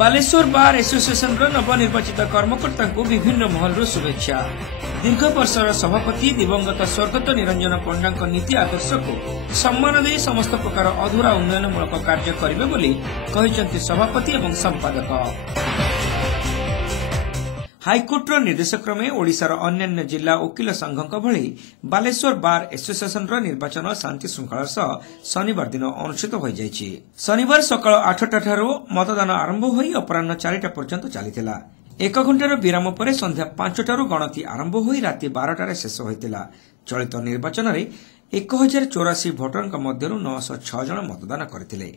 Baleshwar bar association नवनिर्वाचित कर्मकर्ता को विभिन्न महल शुभेच्छा। दीर्घ वर्षर सभापति दिवंगत स्वर्गत निरंजन पंडा नीति आदर्श को सम्मान दे समस्त प्रकार अधूरा उन्नयनमूलक कार्य करेंगे बोली कहते सभापति और संपादक। हाइकोर्टर निर्देश क्रमे ओडिशार अन्य जिला वकिल संघ भली बालेश्वर बार एसोसिएशन निर्वाचन शांति श्रृंखला सह शनिवार दिन अनुष्ठित हो जाइछि। शनिवार सकाळ 8टा ठारू मतदान आरंभ होई अपराह्न 4टा पर्यंत चलीथिला। 1 घंटार विराम पर संध्या 5टारू गणति आरंभ होई राति 12टारे शेष होइतिला। चलित निर्वाचन में 1084 भोटरଙ୍କ ମଧ୍ୟରୁ 906 जन मतदान करथिले।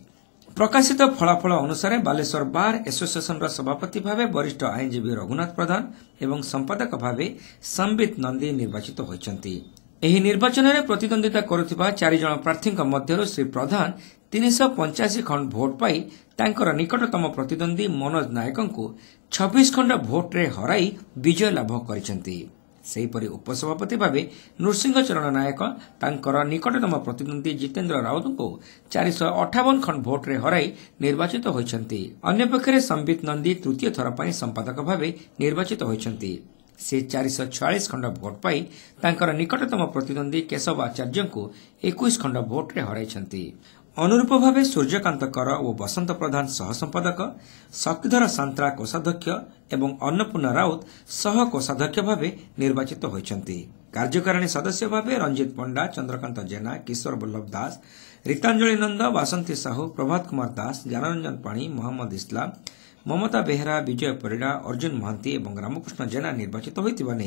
प्रकाशित फलाफल अनुसार बालेश्वर बार एसोसिएशन सभापति भावे वरिष्ठ आईनजीवी रघुनाथ प्रधान एवं संपादक भावे संबित नंदी निर्वाचित होइछन्ति। एही निर्वाचन में प्रतिद्वंदिता करुथिबा 4 जन प्रार्थीଙ୍କ ମଧ୍ୟରୁ श्री प्रधान 385 खंड भोट पाई तांकर निकटतम प्रतिद्वंदी मनोज नायकଙ୍କୁ 26 खंड भोट रे हराई विजय लाभ करिसन्ति। सेहीपरि उपसभापति भावे नृसिंह चरण नायक तांकर निकटतम प्रतिद्वंदी जितेन्द्र राउत को 458 खंड भोट रे हराई निर्वाचित होइछन्ति। अन्य पक्षरे संबित नंदी तृतीय थर पई संपादक भावे निर्वाचित होइछन्ति। से 446 खंड भोट पाई तांकर निकटतम प्रतिद्वंदी केशव आचार्य को 21 खंड भोट रे हराइछन्ति। अनुरूप भावे सूर्यकांत कर और बसंत प्रधान सह संपादक, शक्तिधर सांतरा कोषाध्यक्ष एवं अन्नपूर्णा राउत सह कोषाध्यक्ष भावे निर्वाचित होइछन्ति। कार्यकारिणी सदस्य भावे रंजित पंडा, चंद्रकांत जेना, किशोर बल्लभ दास, रीतांजलि नंद, वासंती साहू, प्रभात कुमार दास, ज्ञानरंजन पाणी, मोहम्मद इस्लाम, ममता बेहेरा, विजय परिडा, अर्जुन महांती और रामकृष्ण जेना निर्वाचित होइतिबा नै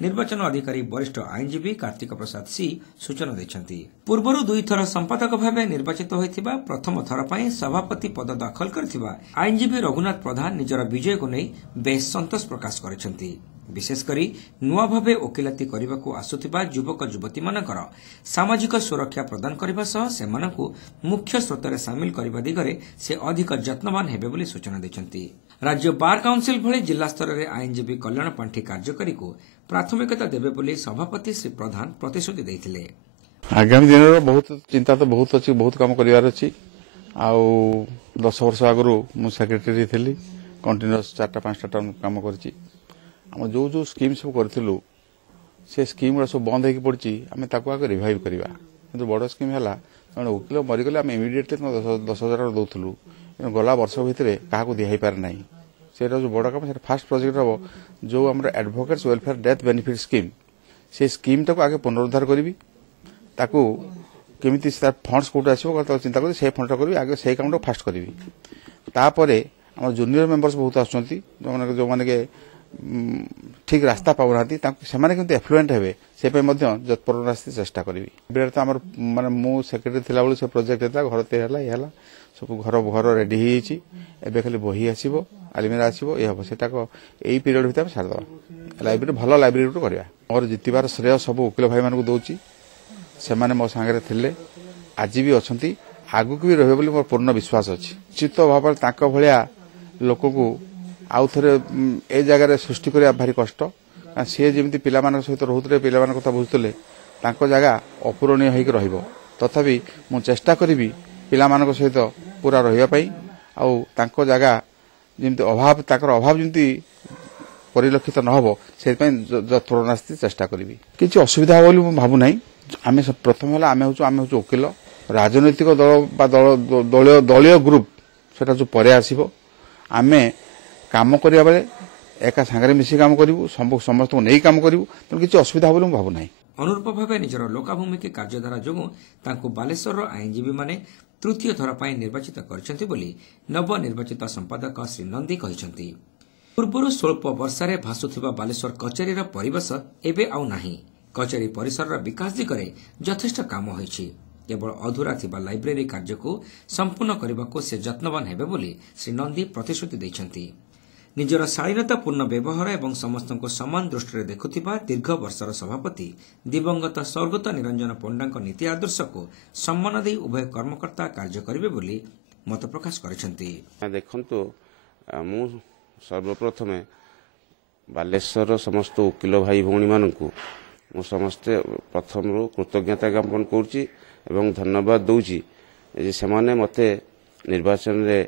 निर्वाचन अधिकारी वरिष्ठ आईनजीवी कार्तिक प्रसाद सी सूचना दैछन्ति। पूर्वरु 2 थर संपादक भावे निर्वाचित होइतिबा प्रथम थर पई सभापति पद दखल करथिबा आईनजीवी रघुनाथ प्रधान निजर विजय को नै बेस संतोष प्रकाश करिसन्ति। विशेषकर नुआ भावे वकिलाती करने आसुथिबा युवक युवती मानकर सामाजिक सुरक्षा प्रदान करने सह सेमानंकु मुख्य स्रोतरे सामिल करने दिगरे से अधिक यत्नवान हेबे बोली सूचना दैछन्ति। राज्य बार काउंसिल भली जिला स्तर में आईनजीवी कल्याण पांठी कार्यकारी को प्राथमिकता देबे बोली सभापति श्री प्रधान प्रतिश्रुति दैथिले। आगामी दिन में बहुत चिंता तो बहुत अच्छी, बहुत काम करिवार अछि। आउ 10 वर्ष आगु मु सेक्रेटरी थिली, कंटिन्यूअस 4-5टा टर्म काम करछि। आम जो जो स्कीम सब करूँ से स्कीम गुड़ा सब बंद हो पड़ी आम आगे रिवाइव करवा कि बड़ स्कीम है जब वकिल मरीगले आम इमिडिएटली 10,000 दौलू गला वर्ष भितर क्या दिखाई पारे ना से जो बड़ कम फास्ट प्रोजेक्ट हम जो आम advocates welfare death benefit scheme से स्कीम टाक आगे पुनरुद्धार करी केमी फंड्स कौट आसो चिंता कर फंड करी आगे से काम फास्ट करी तापर आम जूनियर मेंबर्स बहुत आसुँच जो मैंने ठीक रास्ता पाऊना से एफ्लुएंट हे से जत्पर चेष्टा करी तो आम माने मु सेक्रेटरी थिला बेलू से प्रोजेक्ट होता घर तैयार है ये सब घर घर रेडी हो खाली बही आसो आलमिरा आसो ये हम से यही पीरियड भर सारद लाइब्रेरी भल लाइब्रेरी गोटे करवा मोर जितबार श्रेय सब वकिल भाई मानक दौची से मो सांगे थे आज भी अच्छा आगू भी रही मोर पूर्ण विश्वास अच्छी निश्चित भाव भाया लोक को आउ थे ए जगार सृष्टि करने भारी कष्ट सी जमी पिला सहित रोते पिला कथा बुझुते जगह अपूरणीय होकर रही तथापि मु चेष्टा करी पिला सहित पूरा रही आउ जगह जमी अभाव अभाव जमी परिलक्षित न हो से जत्परनास्ती चेष्टा करी कि असुविधा बोली मुझे भावुना आम प्रथम है आम हूँ वकिल राजनैतिक दल दलीय ग्रुप से जो पर आसो आम काम करिया बेले एका सांगरे मिसी काम करिवु समस्त को नहीं काम करिवु तो किछि असुविधा बोली भावु नाही। अनुरूप भावे निजर लोकाभिमुखी कार्यधारा जोगु तांको बालेश्वर आईनजीवी माने तृतीय थर पई निर्वाचित करछन्ति बोली नवनिर्वाचित संपादक श्री नंदी कहिसन्ति। पूर्वरु स्वल्प वर्षारे भासुथिबा बालेश्वर कचेरीर परिवेश एबे आउ नाही। कचेरी परिसरर विकास दिगरे यथेष्ट काम होइछि। केवल अधूरा थिबा लाइब्रेरी कार्य को संपूर्ण करने से यत्नवान हेबे बोली श्री नंदी प्रतिश्रुति दैछन्ति। निजर शालीनतापूर्ण व्यवहार एवं समस्त को समान दृष्टि देखुथिबा दीर्घ वर्षर सभापति दिवंगत स्वर्गत निरंजन पंडा नीति आदर्श को सम्मान दे उभय कर्मकर्ता कार्य करिवे बोली मत प्रकाश करिसन्ति। देखंतु मु सर्वप्रथम बालेश्वर समस्त वकिल भाई भौणी मानकु मु समस्ते प्रथम कृतज्ञता ज्ञापन करुछि एवं धन्यवाद दौची से मते निर्वाचन रे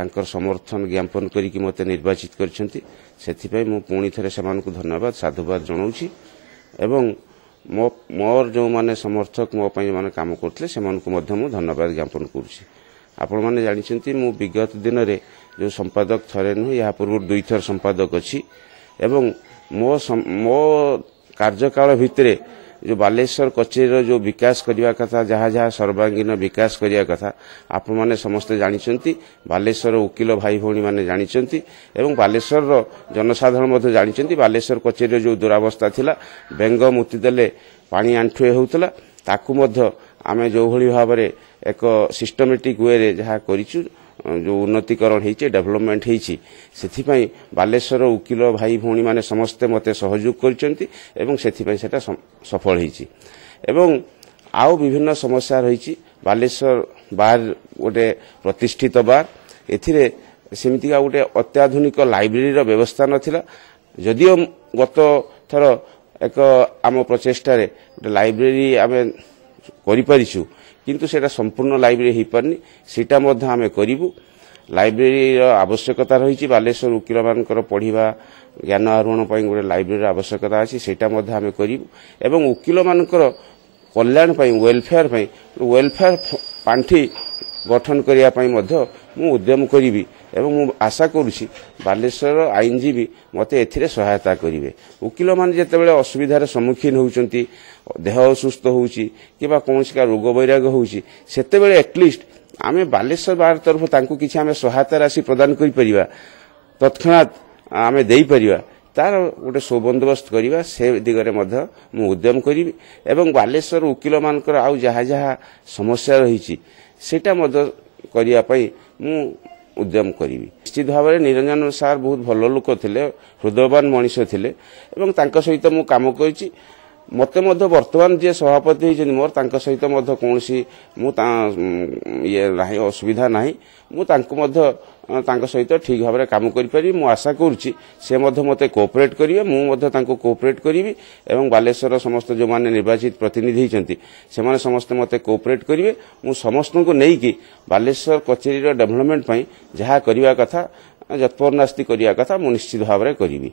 ତାଙ୍କର ସମର୍ଥନ ଜ୍ଞାପନ କରିକି ମୋତେ ନିର୍ବାଚିତ କରିଛନ୍ତି। ସେଥିପାଇଁ ମୁଁ ପୁଣି ଥରେ ସେମାନଙ୍କୁ ଧନ୍ୟବାଦ ସାଧୁବାଦ ଜଣାଉଛି ଏବଂ ମୋର ଯେଉଁମାନେ ସମର୍ଥକ ମୋ ପାଇଁ ଯେଉଁମାନେ କାମ କରୁଥିଲେ ସେମାନଙ୍କୁ ମଧ୍ୟ ମୁଁ ଧନ୍ୟବାଦ ଜ୍ଞାପନ କରୁଛି। ଆପଣମାନେ ଜାଣିଛନ୍ତି ମୁଁ ବିଗତ ଦିନରେ ଯେଉଁ ସମ୍ପାଦକ ଥରେ ନୁହେଁ ଏହା ପୂର୍ବରୁ 2 ଥର ସମ୍ପାଦକ ଅଛି ଏବଂ ମୋ କାର୍ଯ୍ୟକାଳ ଭିତରେ जो बालेश्वर कचेरी जो विकास करने कथा जहाँ जहाँ सर्वांगीन विकास करने कथा आपण मैंने समस्ते जानते बालेश्वर वकिल भाई भौणी मैंने जानते एवं बालेश्वर जनसाधारण जानते बालेश्वर कचेरी जो दुरावस्था थिला बेंग मुतिदेले पानी आंठुए होउतला ताकू आम जो भाव में एक सिस्टमेटिक वे रे जहाँ करिचु जो उन्नतीकरण होती डेभलपमेंट होती से बालेश्वर वकिल भाई भौणी मैंने समस्ते मते सहयोग करछंती एवं सेथिपई सेटा सफल होती एवं आउ विभिन्न समस्या रही बालेश्वर बार गोटे प्रतिष्ठित बार एथिरे सेमितिका गोटे अत्याधुनिक लाइब्रेरी रो व्यवस्था नथिला जदियो गत थर एक आम प्रचेष्टा रे गोटे लाइब्रेरी आमे करि परिछु किंतु सेटा संपूर्ण लाइब्रेरी हो पारनी सेटा मध्य आमे करिवु लाइब्रेरी आवश्यकता रही बालेश्वर वकिल मानकर पढ़िबा ज्ञान आरोहण पई गोटे लाइब्रेरी आवश्यकता अछि सेटा मध्य आमे करिवु एवं वकिल मानकर कल्याण पई वेलफेयर पांठी गठन करिया पई मध्य मु उद्यम करिवि एवं मु आशा करूछि बालेश्वर आईनजीवी मते एथिरे सहायता करिवे वकिल मान जेतेबेले असुविधार सम्मुखीन होउचंती देह असुस्थ होउची किबा कोनसी का रोग वैराग होउची सेतेबेले एटलिस्ट आमे बालेश्वर बार तरफ तांकु किछि आमे सहायता राशि प्रदान करि परिबा तत्क्षणात आमे देई परिबा तार गोटे सुबंदोबस्त करिबा से दिगरे मध्य मु उद्यम करिवि एवं बालेश्वर वकिल मानकर आउ जहा जहा समस्या रहिछि सेटा मध्य करिया पई मु उद्यम करी निश्चित भाव में निरंजन सार बहुत भल लोक थे हृदयवान मनीष थे एवं तांका सहित मु काम करिछि मते मध्य वर्तमान जे सभापति होइछन मोर तांका सहित मध्य कोनसी मु ये नाही असुविधा नाही मु तांको मध्य तांका सहित ठीक भाव में काम करि पारि मु आशा करूछि से मध्य मते कोऑपरेट करिवे मु मध्य तांको कोऑपरेट करिवि एवं बालेश्वर समस्त जो माने निर्वाचित प्रतिनिधि होइछन्ति से माने समस्त मते कोऑपरेट करिवे मु समस्त को नै कि बालेश्वर कचेरी रो डेवलपमेंट पई जहा करिवा कथा जत्परनास्ती करिया कथा मु निश्चित भाव में करिवि।